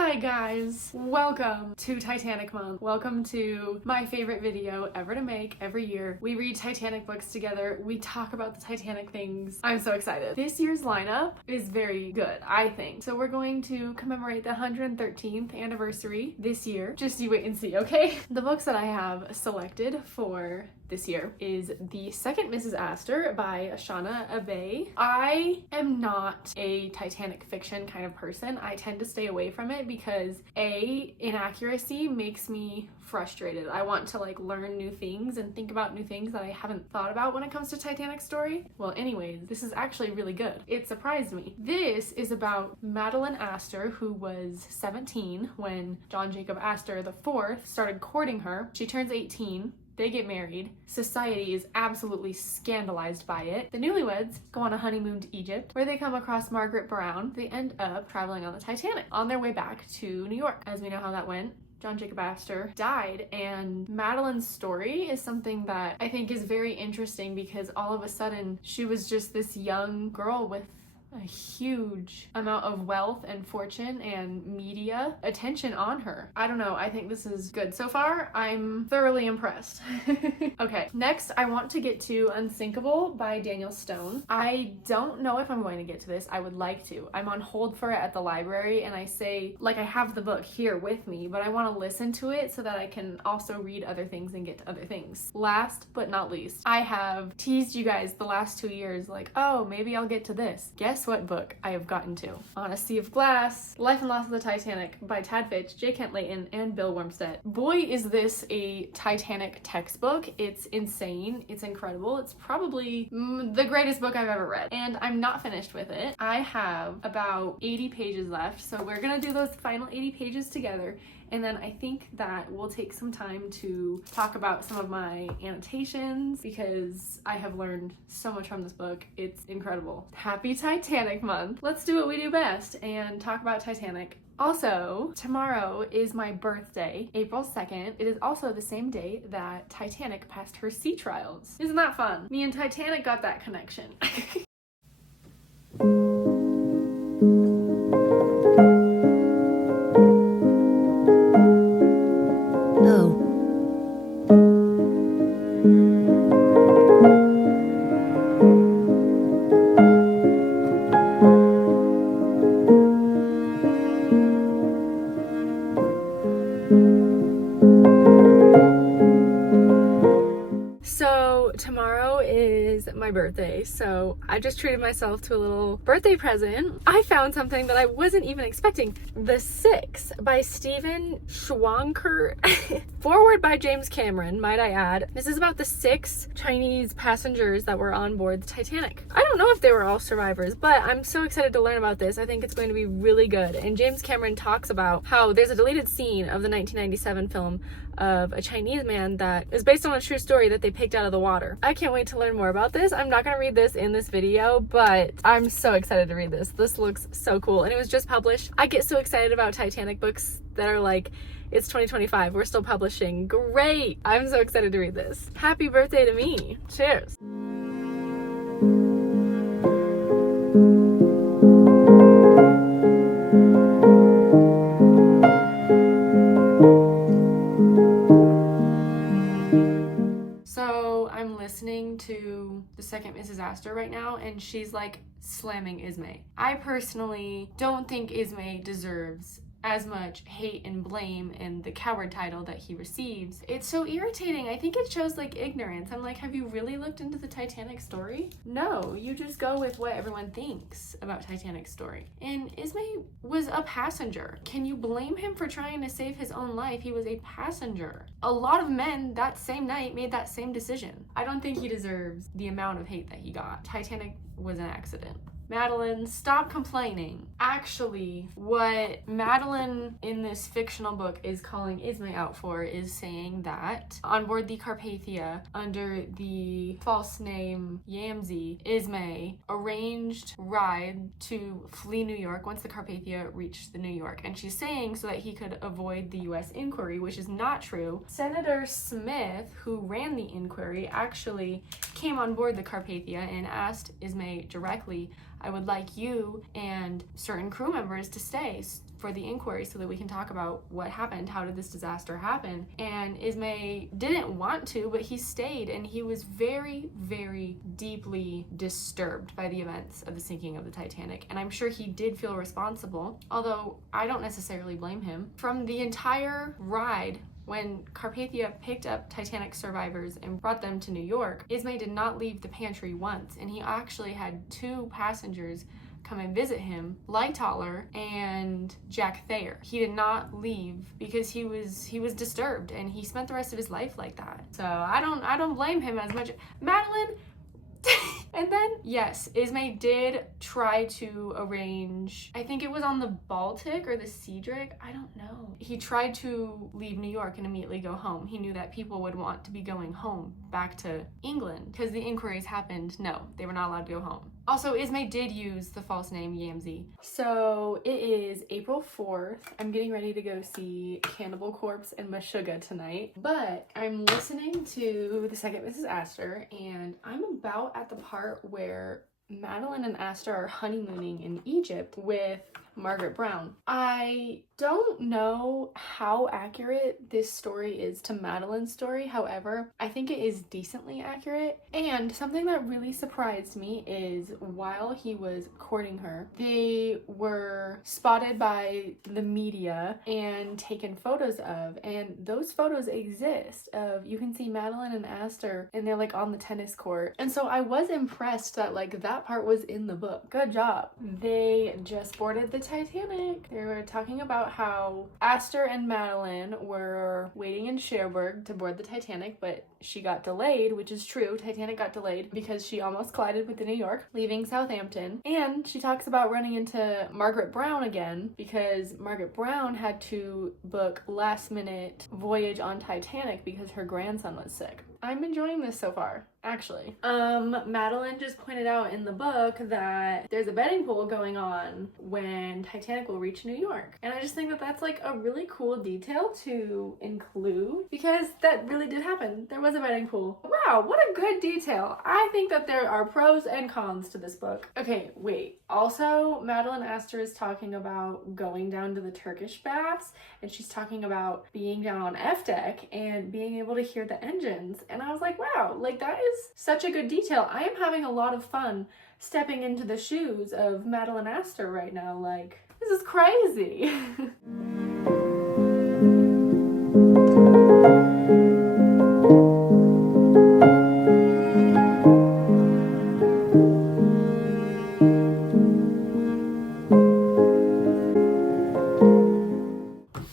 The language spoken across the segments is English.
Hi guys, welcome to Titanic month. Welcome to my favorite video ever to make every year. We read Titanic books together. We talk about the Titanic things. I'm so excited. This year's lineup is very good, I think. So we're going to commemorate the 113th anniversary this year. Just you wait and see, okay? The books that I have selected for this year is The Second Mrs. Astor by Ashana Abbey. I am not a Titanic fiction kind of person. I tend to stay away from it because inaccuracy makes me frustrated. I want to learn new things and think about new things that I haven't thought about when it comes to Titanic story. Well, anyways, this is actually really good. It surprised me. This is about Madeline Astor, who was 17 when John Jacob Astor IV started courting her. She turns 18. They get married. Society is absolutely scandalized by it. The newlyweds go on a honeymoon to Egypt, where they come across Margaret Brown. They end up traveling on the Titanic on their way back to New York. As we know how that went, John Jacob Astor died, and Madeline's story is something that I think is very interesting because all of a sudden she was just this young girl with a huge amount of wealth and fortune and media attention on her. I don't know, I think this is good. So far, I'm thoroughly impressed. Okay, next I want to get to Unsinkable by Daniel Stone. I don't know if I'm going to get to this. I would like to. I'm on hold for it at the library, and I say, I have the book here with me, but I want to listen to it so that I can also read other things and get to other things. Last but not least, I have teased you guys the last 2 years, oh, maybe I'll get to this. Guess what book I have gotten to? On a Sea of Glass, Life and Loss of the Titanic by Tad Fitch, J. Kent Layton, and Bill Wormstead. Boy, is this a Titanic textbook. It's insane. It's incredible. It's probably the greatest book I've ever read. And I'm not finished with it. I have about 80 pages left, so we're gonna do those final 80 pages together. And then I think that we'll take some time to talk about some of my annotations because I have learned so much from this book. It's incredible. Happy Titanic month. Let's do what we do best and talk about Titanic. Also, tomorrow is my birthday, April 2nd. It is also the same day that Titanic passed her sea trials. Isn't that fun? Me and Titanic got that connection. Tomorrow is my birthday, so I just treated myself to a little birthday present. I found something that I wasn't even expecting. The Six by Stephen Schwanker. Forward by James Cameron, might I add. This is about the 6 Chinese passengers that were on board the Titanic. I don't know if they were all survivors, but I'm so excited to learn about this. I think it's going to be really good. And James Cameron talks about how there's a deleted scene of the 1997 film of a Chinese man that is based on a true story that they picked out of the water. I can't wait to learn more about this. I'm not gonna read this in this video, but I'm so excited to read this. This looks so cool, and it was just published. I get so excited about Titanic books that are it's 2025, we're still publishing. Great! I'm so excited to read this. Happy birthday to me. Cheers. I'm listening to The Second Mrs. Astor right now, and she's slamming Ismay. I personally don't think Ismay deserves as much hate and blame and the coward title that he receives. It's so irritating. I think it shows ignorance. I'm have you really looked into the Titanic story? No, you just go with what everyone thinks about Titanic's story. And Ismay was a passenger. Can you blame him for trying to save his own life? He was a passenger. A lot of men that same night made that same decision. I don't think he deserves the amount of hate that he got. Titanic was an accident. Madeline, stop complaining. Actually, what Madeline in this fictional book is calling Ismay out for is saying that on board the Carpathia, under the false name Yamsey, Ismay arranged ride to flee New York once the Carpathia reached the New York. And she's saying so that he could avoid the US inquiry, which is not true. Senator Smith, who ran the inquiry, actually came on board the Carpathia and asked Ismay directly, I would like you and certain crew members to stay for the inquiry so that we can talk about what happened. How did this disaster happen? And Ismay didn't want to, but he stayed, and he was very, very deeply disturbed by the events of the sinking of the Titanic. And I'm sure he did feel responsible, although I don't necessarily blame him. From the entire ride, when Carpathia picked up Titanic survivors and brought them to New York, Ismay did not leave the pantry once, and he actually had 2 passengers come and visit him, Lightoller and Jack Thayer. He did not leave because he was disturbed, and he spent the rest of his life like that. So I don't blame him as much. Madeline. And then, yes, Ismay did try to arrange, I think it was on the Baltic or the Cedric, I don't know. He tried to leave New York and immediately go home. He knew that people would want to be going home back to England because the inquiries happened. No, they were not allowed to go home. Also, Ismay did use the false name Yamsey. So it is April 4th. I'm getting ready to go see Cannibal Corpse and Meshuggah tonight, but I'm listening to the second Mrs. Astor, and I'm about at the part where Madeline and Astor are honeymooning in Egypt with Margaret Brown. I don't know how accurate this story is to Madeline's story. However, I think it is decently accurate. And something that really surprised me is while he was courting her, they were spotted by the media and taken photos of. And those photos exist of, you can see Madeline and Astor, and they're like on the tennis court. And so I was impressed that like that part was in the book. Good job. They just boarded the Titanic. They were talking about how Astor and Madeline were waiting in Cherbourg to board the Titanic, but she got delayed, which is true. Titanic got delayed because she almost collided with the New York, leaving Southampton. And she talks about running into Margaret Brown again because Margaret Brown had to book last-minute voyage on Titanic because her grandson was sick. I'm enjoying this so far, actually. Madeline just pointed out in the book that there's a betting pool going on when Titanic will reach New York. And I just think that that's like a really cool detail to include because that really did happen. There was a betting pool. Wow, what a good detail. I think that there are pros and cons to this book. Okay, wait. Also, Madeline Astor is talking about going down to the Turkish baths, and she's talking about being down on F deck and being able to hear the engines. And I was like, wow, like that is such a good detail. I am having a lot of fun stepping into the shoes of Madeline Astor right now. Like, this is crazy.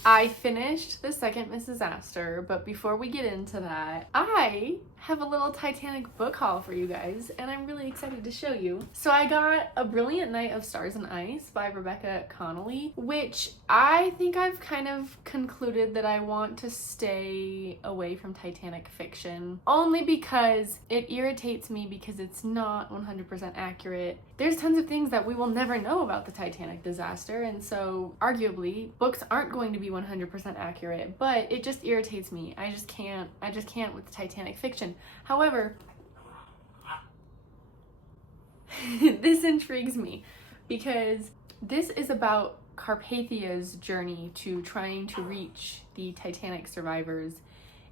I finished the second Mrs. Astor, but before we get into that, I have a little Titanic book haul for you guys, and I'm really excited to show you. So I got A Brilliant Night of Stars and Ice by Rebecca Connolly, which I think I've kind of concluded that I want to stay away from Titanic fiction, only because it irritates me because it's not 100% accurate. There's tons of things that we will never know about the Titanic disaster, and so arguably books aren't going to be 100% accurate, but it just irritates me. I just can't with the Titanic fiction. However, this intrigues me because this is about Carpathia's journey to trying to reach the Titanic survivors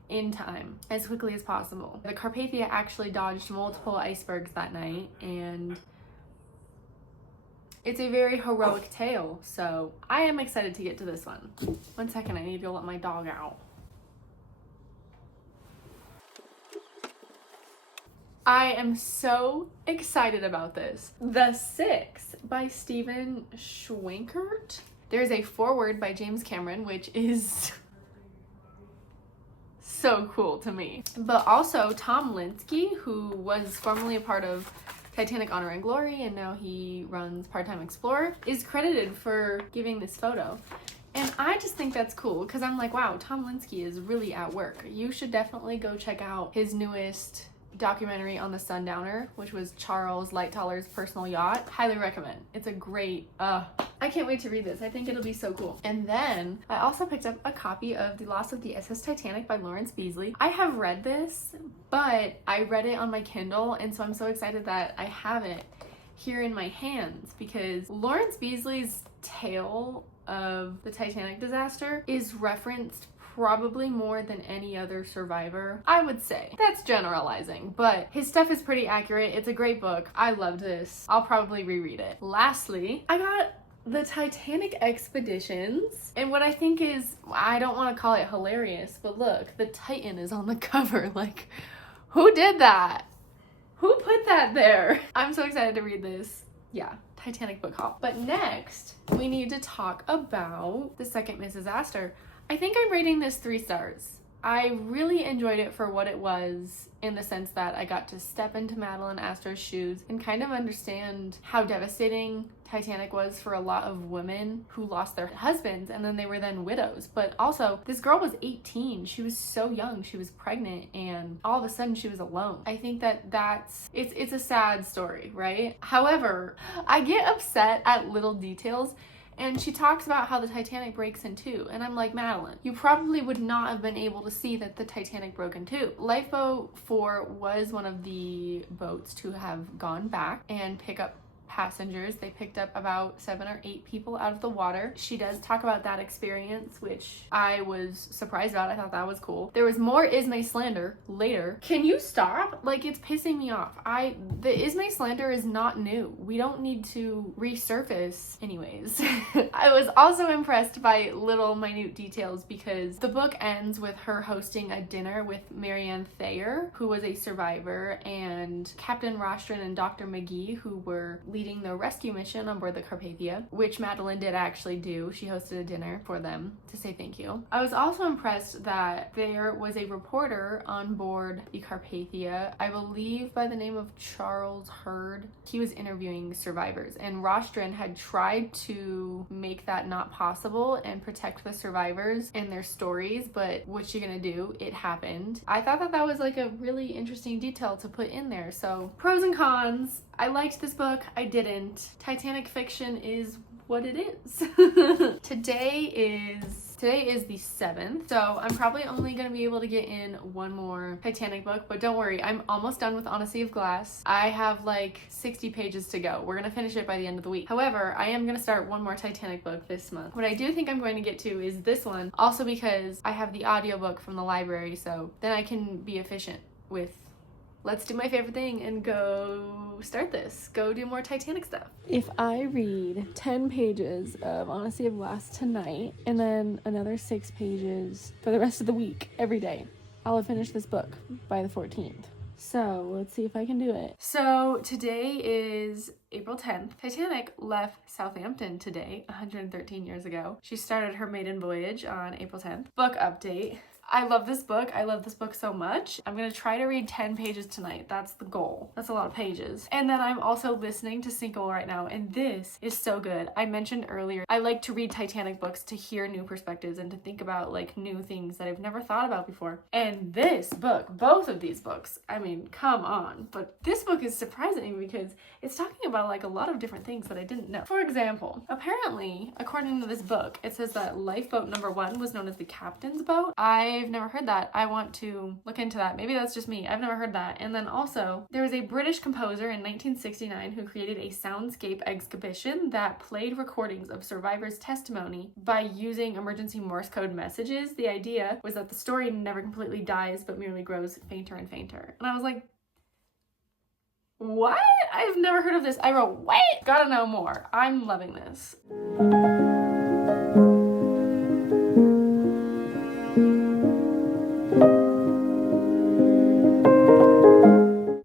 in time as quickly as possible. The Carpathia actually dodged multiple icebergs that night, and it's a very heroic tale, so I am excited to get to this one. One second, I need to go let my dog out. I am so excited about this. The Six by Stephen Schwenkert. There's a foreword by James Cameron, which is so cool to me. But also Tom Linsky, who was formerly a part of Titanic Honor and Glory, and now he runs Part-Time Explorer, is credited for giving this photo. And I just think that's cool because I'm like, wow, Tom Linsky is really at work. You should definitely go check out his newest documentary on the Sundowner, which was Charles Lighttoller's personal yacht. Highly recommend. It's a great, I can't wait to read this. I think it'll be so cool. And then I also picked up a copy of The Loss of the SS Titanic by Lawrence Beasley. I have read this, but I read it on my Kindle, and so I'm so excited that I have it here in my hands because Lawrence Beasley's tale of the Titanic disaster is referenced probably more than any other survivor, I would say. That's generalizing, but his stuff is pretty accurate. It's a great book. I loved this. I'll probably reread it. Lastly, I got the Titanic Expeditions, and what I think is, I don't want to call it hilarious, but look, the Titan is on the cover. Like, who did that? Who put that there? I'm so excited to read this. Yeah, Titanic book haul. But next, we need to talk about the second Mrs. Astor. I think I'm rating this 3 stars. I really enjoyed it for what it was, in the sense that I got to step into Madeline Astor's shoes and kind of understand how devastating Titanic was for a lot of women who lost their husbands and then they were then widows. But also, this girl was 18. She was so young. She was pregnant and all of a sudden she was alone. I think it's a sad story, right? However, I get upset at little details. And she talks about how the Titanic breaks in two. And I'm like, Madeline, you probably would not have been able to see that the Titanic broke in two. Lifeboat 4 was one of the boats to have gone back and pick up passengers. They picked up about 7 or 8 people out of the water. She does talk about that experience, which I was surprised about. I thought that was cool. There was more Ismay slander later. Can you stop? Like, it's pissing me off. The Ismay slander is not new. We don't need to resurface. Anyways, I was also impressed by little minute details because the book ends with her hosting a dinner with Marianne Thayer, who was a survivor, and Captain Rostron and Dr. McGee, who were leading the rescue mission on board the Carpathia, which Madeline did actually do. She hosted a dinner for them to say thank you. I was also impressed that there was a reporter on board the Carpathia, I believe by the name of Charles Hurd. He was interviewing survivors, and Rostron had tried to make that not possible and protect the survivors and their stories, but what's she gonna do? It happened. I thought that was like a really interesting detail to put in there. So pros and cons. I liked this book. I didn't. Titanic fiction is what it is. Today is the 7th, so I'm probably only gonna be able to get in one more Titanic book, but don't worry, I'm almost done with On a Sea of Glass. I have like 60 pages to go. We're gonna finish it by the end of the week. However, I am gonna start one more Titanic book this month. What I do think I'm going to get to is this one, also because I have the audiobook from the library, so then I can be efficient with let's do my favorite thing and go start this. Go do more Titanic stuff. If I read 10 pages of On a Sea of Glass tonight and then another 6 pages for the rest of the week every day, I'll have finished this book by the 14th. So let's see if I can do it. So today is April 10th. Titanic left Southampton today, 113 years ago. She started her maiden voyage on April 10th. Book update. I love this book. I love this book so much. I'm gonna try to read 10 pages tonight. That's the goal. That's a lot of pages. And then I'm also listening to Sinkhole right now, and this is so good. I mentioned earlier, I like to read Titanic books to hear new perspectives and to think about like new things that I've never thought about before. And this book, both of these books, I mean, come on. But this book is surprising because it's talking about like a lot of different things that I didn't know. For example, apparently, according to this book, it says that lifeboat number 1 was known as the captain's boat. I've never heard that. I want to look into that. Maybe that's just me. I've never heard that. And then also, there was a British composer in 1969 who created a soundscape exhibition that played recordings of survivors' testimony by using emergency Morse code messages. The idea was that the story never completely dies, but merely grows fainter and fainter. And I was like, what? I've never heard of this. I wrote, what? Gotta know more. I'm loving this.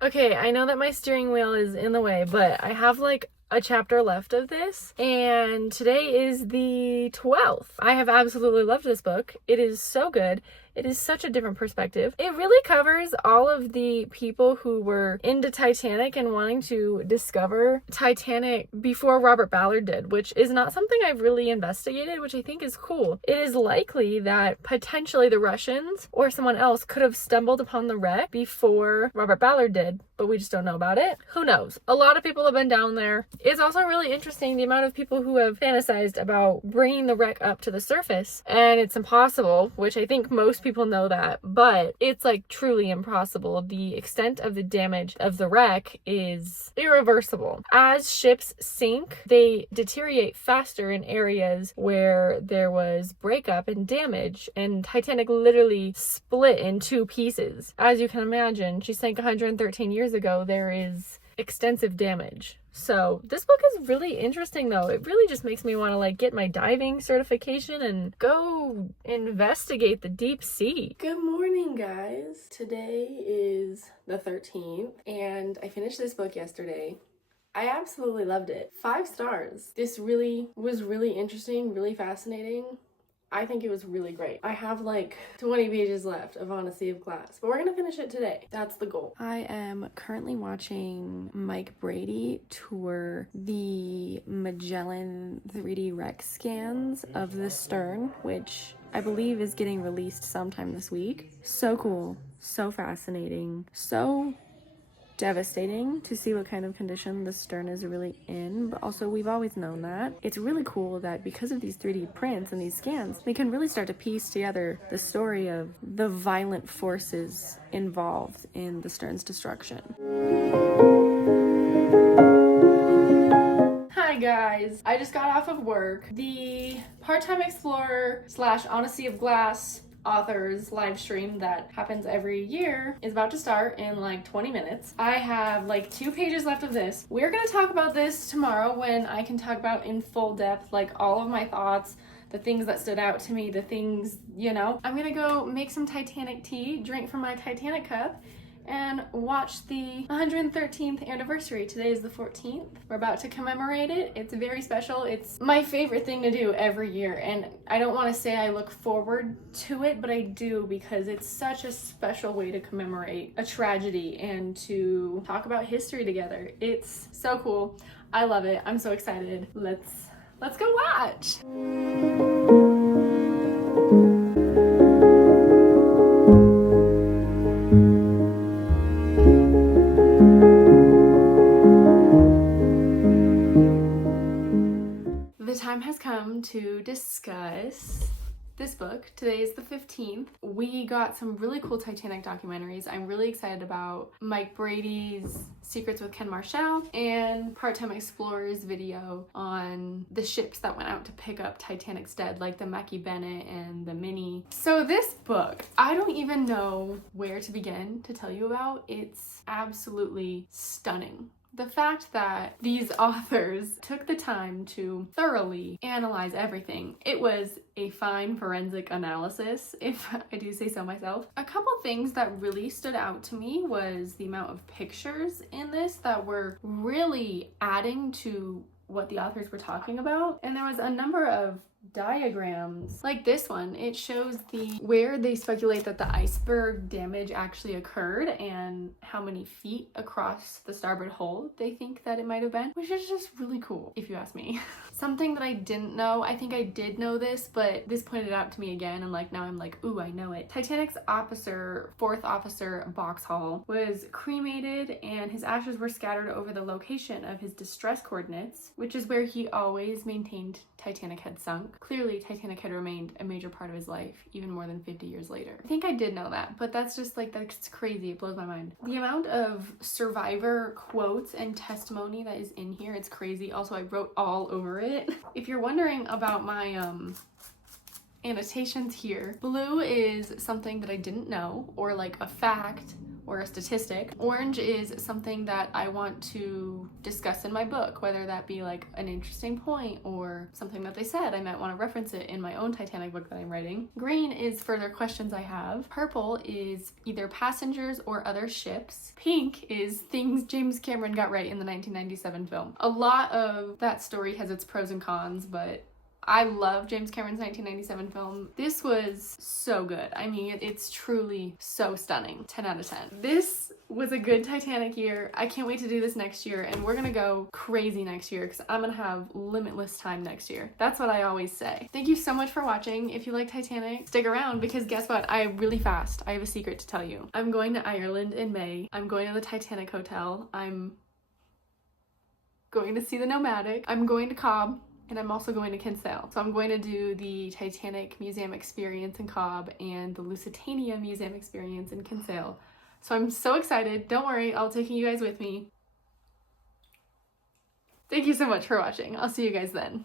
Okay, I know that my steering wheel is in the way, but I have like a chapter left of this, and today is the 12th. I have absolutely loved this book. It is so good. It is such a different perspective. It really covers all of the people who were into Titanic and wanting to discover Titanic before Robert Ballard did, which is not something I've really investigated, which I think is cool. It is likely that potentially the Russians or someone else could have stumbled upon the wreck before Robert Ballard did, but we just don't know about it. Who knows? A lot of people have been down there. It's also really interesting the amount of people who have fantasized about bringing the wreck up to the surface, and it's impossible, which I think most people know that, but it's like truly impossible. The extent of the damage of the wreck is irreversible. As ships sink, they deteriorate faster in areas where there was breakup and damage, and Titanic literally split in two pieces. As you can imagine, she sank 113 years ago. There is extensive damage. So this book is really interesting though. It really just makes me want to like get my diving certification and go investigate the deep sea. Good morning, guys. Today is the 13th and I finished this book yesterday. I absolutely loved it. 5 stars. This really was really interesting, really fascinating. I think it was really great. I have like 20 pages left of On a Sea of Glass, but we're gonna finish it today. That's the goal. I am currently watching Mike Brady tour the Magellan 3D wreck scans of the stern, which I believe is getting released sometime this week. So cool, so fascinating, so devastating to see what kind of condition the stern is really in, but also we've always known that. It's really cool that because of these 3D prints and these scans, we can really start to piece together the story of the violent forces involved in the stern's destruction. Hi guys, I just got off of work. The Part-Time Explorer / On a Sea of Glass authors live stream that happens every year is about to start in like 20 minutes. I have like 2 pages left of this. We're gonna talk about this tomorrow when I can talk about in full depth like all of my thoughts, the things that stood out to me, the things, you know. I'm gonna go make some Titanic tea, drink from my Titanic cup, and watch the 113th anniversary. Today is the 14th. We're about to commemorate it. It's very special. It's my favorite thing to do every year, and I don't want to say I look forward to it, but I do, because it's such a special way to commemorate a tragedy and to talk about history together. It's so cool. I love it. I'm so excited. Let's go watch. The time has come to discuss this book. Today is the 15th. We got some really cool Titanic documentaries. I'm really excited about Mike Brady's Secrets with Ken Marshall and Part-Time Explorer's video on the ships that went out to pick up Titanic's dead, like the Mackie Bennett and the Minnie. So this book, I don't even know where to begin to tell you about. It's absolutely stunning. The fact that these authors took the time to thoroughly analyze everything. It was a fine forensic analysis, if I do say so myself. A couple things that really stood out to me was the amount of pictures in this that were really adding to what the authors were talking about. And there was a number of diagrams like this one. It shows where they speculate that the iceberg damage actually occurred and how many feet across the starboard hull they think that it might have been, which is just really cool if you ask me. Something that I didn't know, I think I did know this, but this pointed out to me again, and like now I'm like, ooh, I know it. Titanic's fourth officer Boxhall was cremated and his ashes were scattered over the location of his distress coordinates, which is where he always maintained Titanic had sunk. Clearly, Titanic had remained a major part of his life, even more than 50 years later. I think I did know that, but that's just like, that's crazy. It blows my mind. The amount of survivor quotes and testimony that is in here, it's crazy. Also, I wrote all over it. If you're wondering about my annotations here, blue is something that I didn't know, or like a fact, or a statistic. Orange is something that I want to discuss in my book, whether that be like an interesting point or something that they said. I might want to reference it in my own Titanic book that I'm writing. Green is further questions I have. Purple is either passengers or other ships. Pink is things James Cameron got right in the 1997 film. A lot of that story has its pros and cons, but I love James Cameron's 1997 film. This was so good. I mean, it's truly so stunning. 10 out of 10. This was a good Titanic year. I can't wait to do this next year, and we're gonna go crazy next year because I'm gonna have limitless time next year. That's what I always say. Thank you so much for watching. If you like Titanic, stick around because guess what? I have a secret to tell you. I'm going to Ireland in May. I'm going to the Titanic Hotel. I'm going to see the Nomadic, I'm going to Cobb, and I'm also going to Kinsale. So I'm going to do the Titanic Museum experience in Cobb and the Lusitania Museum experience in Kinsale. So I'm so excited. Don't worry, I'll take you guys with me. Thank you so much for watching. I'll see you guys then.